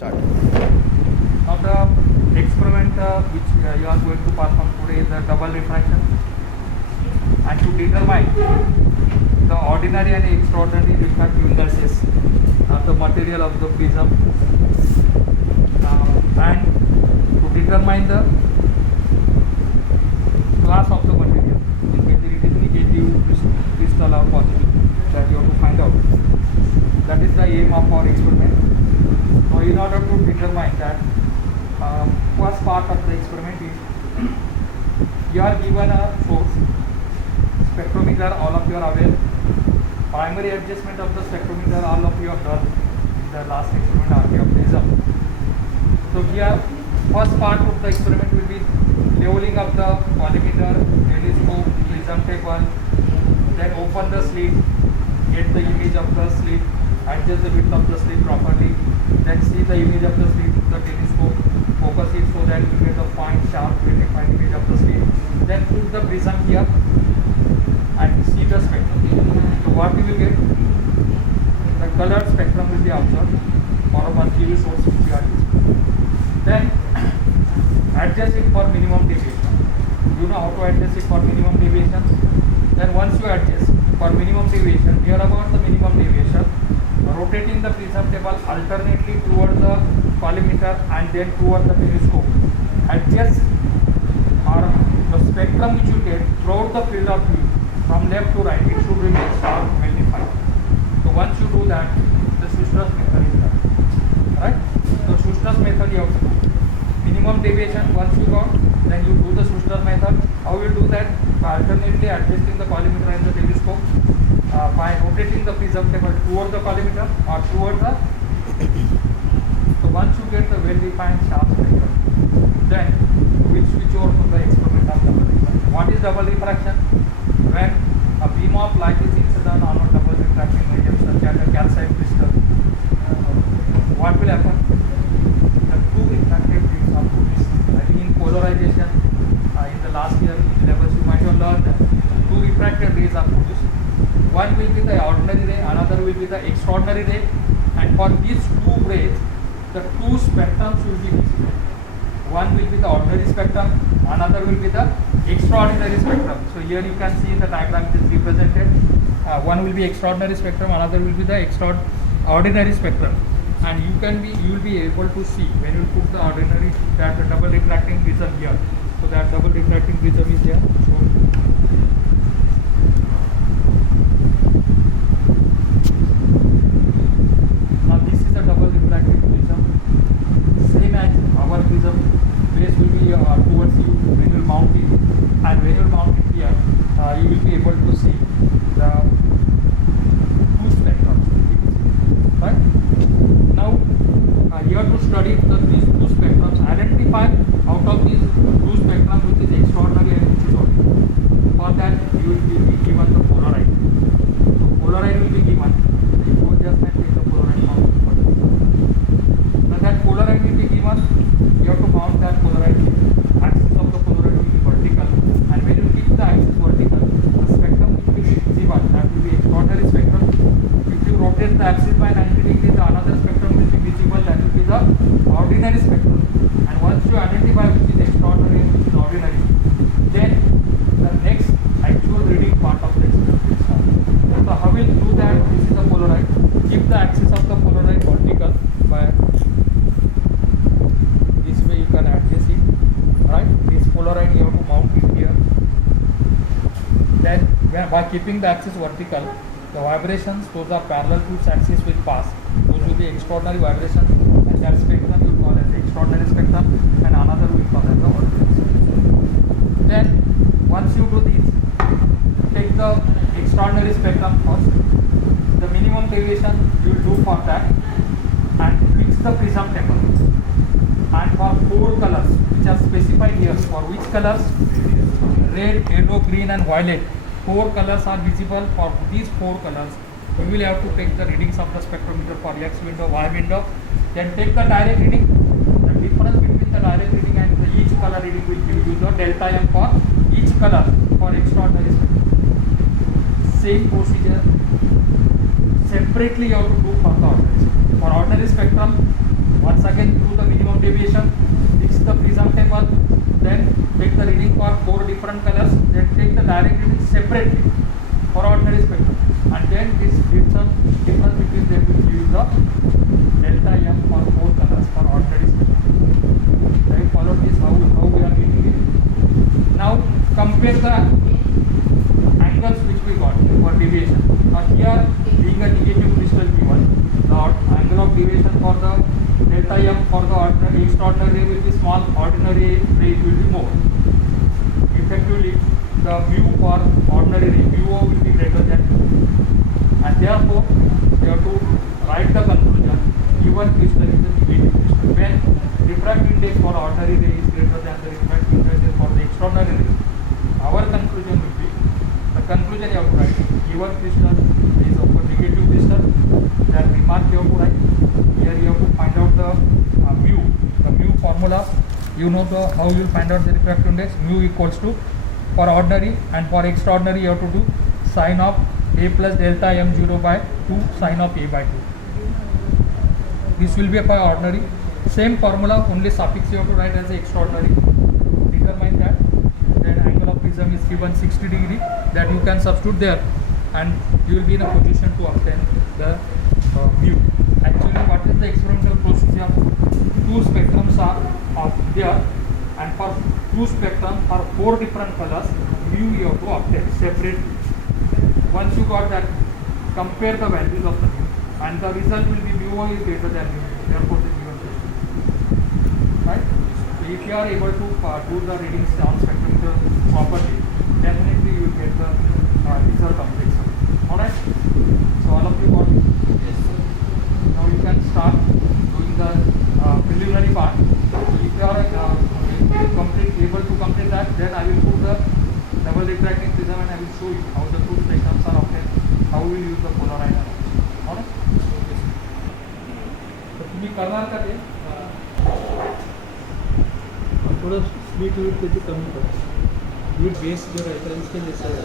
Start. Now the experiment which you are going to perform today is a double refraction, and to determine the ordinary and extraordinary refractive indices of the material of the prism, and to determine the class of the material, whether it is negative crystal or positive, that you have to find out. That is the aim of our experiment. Now, in order to determine that, first part of the experiment is you are given a source, spectrometer, all of you are aware. Primary adjustment of the spectrometer, all of you have done in the last experiment, RP of prism. So here, first part of the experiment will be leveling up the collimator, telescope, prism table, then open the slit, get the image of the slit, adjust the width of the slit properly, then see the image of the slit with the telescope, focus it so that you get the fine, sharp, very fine image of the slit. Then put the prism here and see the spectrum. So what you will get? The colored spectrum will be observed for a PV source which we are using. Then adjust it for minimum deviation. You know how to adjust it for minimum deviation. Then once you adjust for minimum deviation, near about the minimum deviation, rotating the prism table alternately towards the collimator and then towards the telescope. Adjust or the spectrum which you get throughout the field of view from left to right, it should remain sharp, well defined. So once you do that, the Schuster's method is done. Right? So Schuster's method you have to do. Minimum deviation once you got, then you do the Schuster's method. How you do that? By alternately adjusting the collimator and the telescope, by rotating the prism table toward the collimator or toward the. So once you get the well-defined sharp spectrum, then we switch over to the experiment of double refraction. What is double refraction? When a beam of light is incident on a double refracting medium such as a calcite crystal, what will happen? The two refracted beams are produced. I think in polarization, in the last year levels you might have learned that two refracted rays are produced. One will be the ordinary ray, another will be the extraordinary ray, and for these two rays, the two spectrums will be visible. One will be the ordinary spectrum, another will be the extraordinary spectrum. So here you can see in the diagram it is represented. One will be extraordinary spectrum, another will be the ordinary spectrum. And you will be able to see when you put the ordinary, that the double refracting prism here. So that double refracting prism is here. So now this is a double refracting prism. Same as our prism, base will be towards you when you mount it, and when you mount it here, you will be able to see the two spectrums. Right? Now you have to study these two spectrums, identify out of these two spectrums which is extraordinary and which is ordinary. For that you will be given the polaroid. So polaroid will be given. You will just take the polaroid mount. Now that polaroid will be given, you have to mount that polaroid. Axis of the polaroid will be vertical, and when you keep the axis vertical, the spectrum will be visible. That will be extraordinary spectrum. If you rotate the axis by 90 degrees, the another spectrum will be visible. That will be the ordinary spectrum. And once you identify which is extraordinary and which is ordinary, then the next actual reading part of the experiment will start. So how will do that? This is a polaroid. Keep the axis of the polaroid vertical by this way you can adjust it. Right? This polaroid you have to mount it here. Then by keeping the axis vertical, the vibrations, those are parallel to its axis will pass. Those will be extraordinary vibrations, and that spectrum you call as the extraordinary spectrum, and another will call as the ordinary spectrum. Then once you do this, take the extraordinary spectrum first. The minimum deviation you will do for that, and fix the prism table. And for four colors which are specified here, for which colors? Red, yellow, green and violet. Four colors are visible. For these four colors, you will have to take the readings of the spectrometer for X window, Y window. Then take the direct reading. The difference between the direct reading and each color reading will give you the delta M for each color for extraordinary spectrum. Same procedure. Separately you have to do for the ordinary spectrum. For ordinary spectrum, once again directed separately for ordinary spectrum, and then this difference between them will give you the delta m for 4 colors for ordinary spectrum. I follow this how we are getting it. Now compare the angles which we got for deviation. Now here being a negative crystal given, the angle of deviation for the delta m for the ordinary extraordinary ray will be small, ordinary ray will be more. Effectively, the mu for ordinary ray mu will be greater than mu, and therefore you have to write the conclusion given crystal is a negative crystal. When refractive index for ordinary ray is greater than the refractive index for the extraordinary ray, our conclusion will be the conclusion you have to write given crystal is of a negative crystal. That remark you have to write. Here you have to find out the mu formula. You know how you will find out the refractive index. Mu equals to, for ordinary and for extraordinary you have to do sine of a plus delta m0 by 2 sine of a by 2. This will be for ordinary. Same formula, only suffix you have to write as extraordinary. Determine that. Then angle of prism is given 60 degree, that you can substitute there, and you will be in a position to obtain the mu. Actually, what is the experimental procedure? Two spectrums are there, and for two spectrums for 4 different colors, mu you have to obtain separately. Once you got that, compare the values of the mu, and the result will be mu is greater than mu. Therefore, the given crystal. Right? So if you are able to do the readings on spectrometer properly, definitely you will get the result of the exam. Alright? So all of you got it? Yes, sir. Now you can start doing the preliminary part. So if you are able to complete that, then I will put the double refracting prism and I will show you how the two spectrums are obtained, how we will use the polar analysis. Alright? So तुम्ही करणार का ते? थोडं speed त्याची कमी करा. Wheat base जो रहता है इसके जैसा है